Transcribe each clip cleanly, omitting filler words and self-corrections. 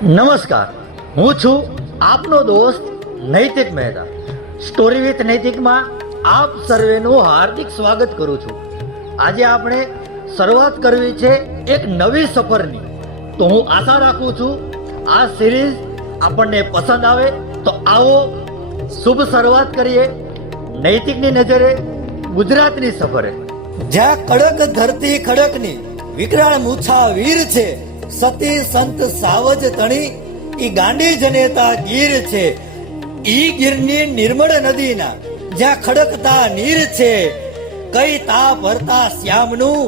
નમસ્કાર, હું છું આપનો દોસ્ત નૈતિક મહેતા. સ્ટોરી વિથ નૈતિકમાં આપ સર્વેનું હાર્દિક સ્વાગત કરું છું. આજે આપણે શરૂઆત કરવી છે એક નવી સફરની. તો હું આશા રાખું છું આ સિરીઝ આપણને પસંદ આવે. તો આવો શુભ શરૂઆત કરીએ નૈતિકની નજરે ગુજરાતની સફરે. જ્યાં કડક ધરતી ખડકની વિકરાળ મૂછા વીર છે, સતી સંત સાવજ તણી ઈ ગાંડી જનેતા ગીર છે. ઈ ગીરની નિર્મળ નદીના જ્યાં ખડકતા નીર છે, કઈ તા ભરતા શ્યામનું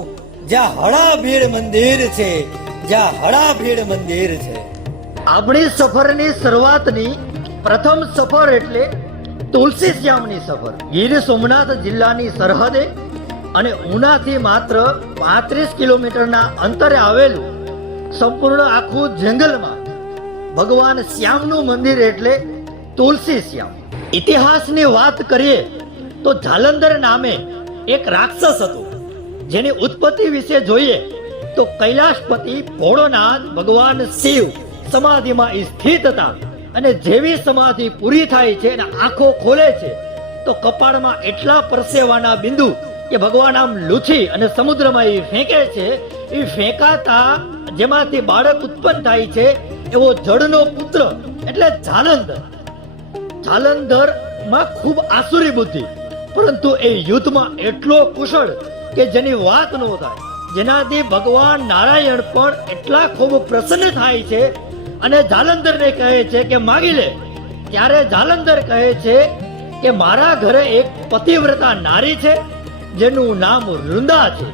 જ્યાં હળાભીડ મંદિર છે, જ્યાં હળાભીડ મંદિર છે. આપણી સફરની શરૂઆતની પ્રથમ સફર એટલે તુલસી શ્યામની સફર. ગીર સોમનાથ જિલ્લાની સરહદે અને ઉનાથી માત્ર 35 કિલોમીટરના અંતરે આવેલું સંપૂર્ણ આખું જંગલમાં ભગવાન શ્યામનું મંદિર એટલે તુલસી શ્યામ. ઇતિહાસની વાત કરીએ તો જાલંધર નામે એક રાક્ષસ હતો, જેની ઉત્પત્તિ વિશે જોઈએ તો કૈલાશપતિ ભોળોનાથ ભગવાન શિવ સમાધિમાં સ્થિત હતા. અને જેવી સમાધિ પૂરી થાય છે અને આંખો ખોલે છે તો કપાળમાં એટલા પરસેવાના બિંદુ કે ભગવાન આમ લૂછી અને સમુદ્રમાં એ ફેંકે છે. એ ફેંકાતા જેમાંથી બાળક ઉત્પન્ન થાય છે એવો જળનો પુત્ર એટલે જાલંધર. જાલંધર માં ખૂબ આસુરી બુદ્ધિ, પરંતુ એ યુદ્ધમાં એટલો કુશળ કે જેની વાત ન થાય. જેનાથી ભગવાન નારાયણ પણ એટલા ખૂબ પ્રસન્ન થાય છે અને જાલંધરને કહે છે કે માગી લે. ત્યારે જાલંધર કહે છે કે મારા ઘરે એક પતિવ્રતા નારી છે જેનું નામ વૃંદા છે,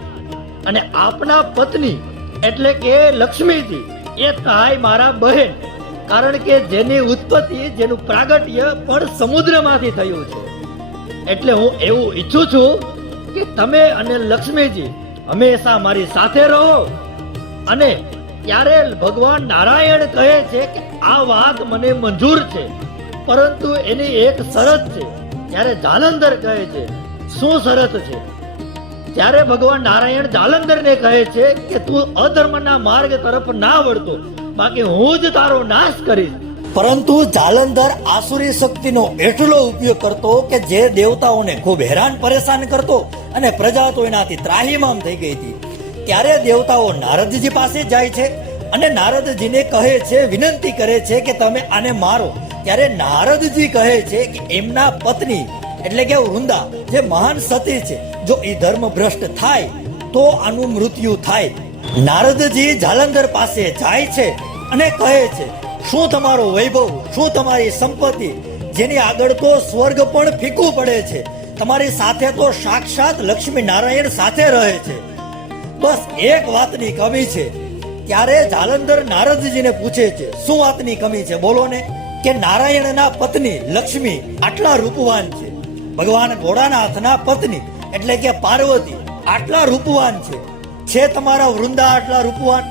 અને આપના પત્ની એટલે કે લક્ષ્મીજી એ થાય મારા બહેન, કારણ કે જેની ઉત્પત્તિ જેનું પ્રાગટ્ય પણ સમુદ્રમાંથી થયું છે. એટલે હું એવું ઈચ્છું છું કે તમે અને લક્ષ્મીજી હંમેશા મારી સાથે રહો. અને ત્યારે ભગવાન નારાયણ કહે છે કે આ વાત મને મંજૂર છે, પરંતુ એની એક શરત છે. ત્યારે જાલંધર કહે છે શું શરત છે? ત્યારે ભગવાન નારાયણ જાલંધરને કહે છે કે તું અધર્મના માર્ગ તરફ ના વળતો, બાકી હું જ તારો નાશ કરીશ. પરંતુ જાલંધર આસુરી શક્તિનો એટલો ઉપયોગ કરતો કે જે દેવતાઓને ખૂબ હેરાન પરેશાન કરતો અને પ્રજા તો એનાથી ત્રાહિમામ થઈ ગઈ હતી. ત્યારે દેવતાઓ નારદજી પાસે જાય છે અને નારદજીને કહે છે, વિનંતી કરે છે કે તમે આને મારો. ત્યારે નારદજી કહે છે કે એમના પત્ની એટલે કે વૃંદા જે મહાન સતી છે, જો એ ધર્મ ભ્રષ્ટ થાય તો આનું મૃત્યુ થાય. નારદજી જાલંધર પાસે જાય છે અને કહે છે, શું તમારો વૈભવ, શું તમારી સંપત્તિ, જેની આગળ તો સ્વર્ગ પણ ફીકું પડે છે, તમારી સાથે તો સાક્ષાત લક્ષ્મી નારાયણ સાથે રહે છે, બસ એક વાતની કમી છે. ત્યારે જાલંધર નારદજીને પૂછે છે શું વાતની કમી છે, બોલો ને. કે નારાયણના પત્ની લક્ષ્મી આટલા રૂપવાન છે, ભગવાન ભોળાનાથના પત્ની એટલે કે પાર્વતી આટલા રૂપવાન છે તમારા વૃંદા આટલા રૂપવાન?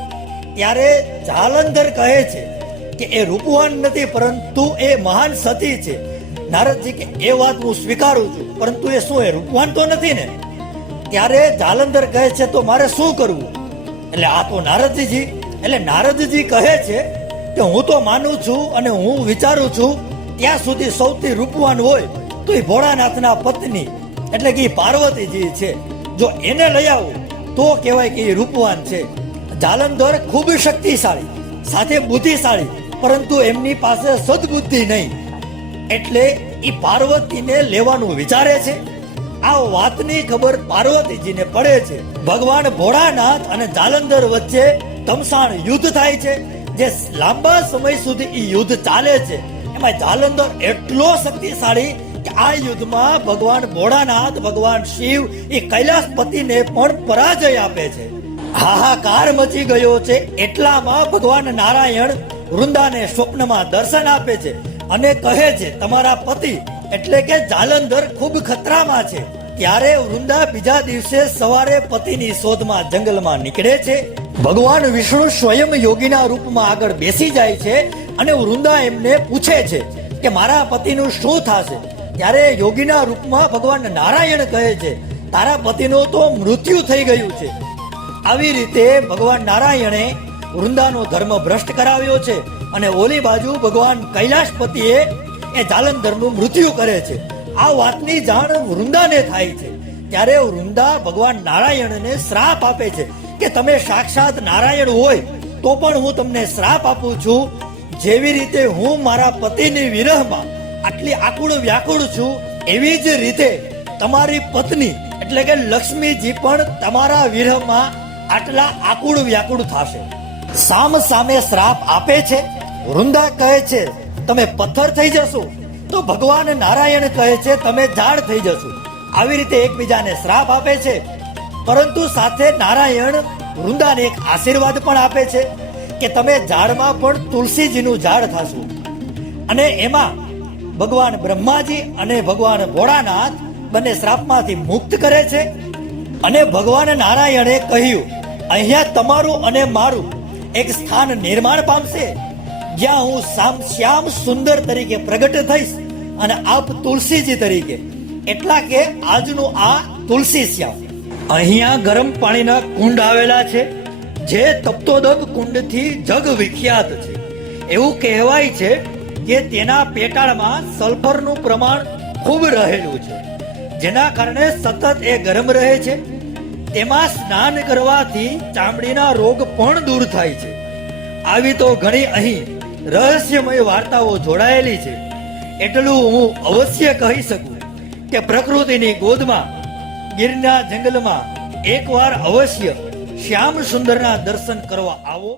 ત્યારે જાલંધર કહે છે કે એ રૂપવાન નથી, પરંતુ એ મહાન સતી છે. નારદજી કે એ વાત હું સ્વીકારું છું, પરંતુ એ શું એ રૂપવાન તો નથી ને? ત્યારે જાલંધર કહે છે તો મારે શું કરવું? એટલે આ તો નારદજી કહે છે કે હું તો માનું છું અને હું વિચારું છું ત્યાં સુધી સૌથી રૂપવાન હોય તો એ ભોળાનાથના પત્ની એટલે કે પાર્વતીજી છે. જો એને લઈ આવું તો કહેવાય કે એ રૂપવાન છે. જાલંધર ખૂબ શક્તિશાળી સાથે બુદ્ધિશાળી, પરંતુ એમની પાસે સદબુદ્ધિ નહીં, એટલે એ પાર્વતીને લેવાનું વિચારે છે. આ વાતની ખબર પાર્વતીજીને પડે છે. ભગવાન ભોળાનાથ અને જાલંધર વચ્ચે ઘમસાણ યુદ્ધ થાય છે, જે લાંબા સમય સુધી એ યુદ્ધ ચાલે છે. એમાં જાલંધર એટલો શક્તિશાળી કે આ યુદ્ધમાં ભગવાન ભોળાનાથ ભગવાન શિવ એ કૈલાશપતિને પણ પરાજય આપે છે. હાહાકાર મચી ગયો છે. એટલામાં ભગવાન નારાયણ વૃંદાને સ્વપ્નમાં દર્શન આપે છે અને કહે છે તમારા પતિ એટલે કે જાલંધર ખૂબ ખતરામાં છે. ત્યારે વૃંદા બીજા દિવસે સવારે પતિની શોધમાં જંગલમાં નીકળે છે. ભગવાન વિષ્ણુ સ્વયં યોગીના રૂપમાં આગળ બેસી જાય છે અને વૃંદા એમને પૂછે છે કે મારા પતિનું શું થશે? ત્યારે યોગીના રૂપમાં ભગવાન નારાયણ કહે છે તારા પતિનું તો મૃત્યુ થઈ ગયું છે. આવી રીતે ભગવાન નારાયણે વૃંદાનો ધર્મ ભ્રષ્ટ કરાવ્યો છે અને ઓલી બાજુ ભગવાન કૈલાશપતિએ એ જાલંધરનું મૃત્યુ કરે છે. આ વાતની જાણ વૃંદાને થાય છે. ત્યારે વૃંદા ભગવાન નારાયણને શ્રાપ આપે છે કે તમે સાક્ષાત નારાયણ હોય તો પણ હું તમને શ્રાપ આપું છું. જેવી રીતે હું મારા પતિની વિરહમાં આટલી આકુળ વ્યાકુળ છું, એવી જ રીતે તમારી પત્ની એટલે કે લક્ષ્મીજી પણ તમારા વિરહમાં આટલા આકુળ વ્યાકુળ થશે. સામ સામે શ્રાપ આપે છે. વૃંદા કહે છે તમે પથ્થર થઈ જશો, તો ભગવાન નારાયણ કહે છે તમે ઝાડ થઈ જશો. આવી રીતે એકબીજાને શ્રાપ આપે છે. પરંતુ સાથે નારાયણ વૃંદાને એક આશીર્વાદ પણ આપે છે કે તમે ઝાડમાં પણ તુલસીજીનું ઝાડ થશો. અને એમાં ભગવાન બ્રહ્માજી અને ભગવાન ભોળાનાથ બંને શ્રાપમાંથી મુક્ત કરે છે. અને ભગવાન નારાયણે કહ્યું અહીંયા તમારું અને મારું એક સ્થાન નિર્માણ પામશે, જ્યાં હું શ્યામ સુંદર તરીકે પ્રગટ થઈશ અને આપ તુલસીજી તરીકે. એટલા કે આજનું આ તુલસી શ્યામ. અહીંયા ગરમ પાણીના કુંડ આવેલા છે, જે તપ્તોદક કુંડથી જગ વિખ્યાત છે. એવું કહેવાય છે કે તેના પેટાળમાં સલ્ફરનું પ્રમાણ ખૂબ રહેલું છે, જેના કારણે સતત એ ગરમ રહે છે. તેમાં સ્નાન કરવાથી ચામડીના રોગ પણ દૂર થાય છે. આવી તો ઘણી અહીં રહસ્યમય વાર્તાઓ જોડાયેલી છે. એટલું હું અવશ્ય કહી શકું કે પ્રકૃતિની ગોદમાં ગીરના જંગલમાં એકવાર અવશ્ય શ્યામ સુંદરના દર્શન કરવા આવો.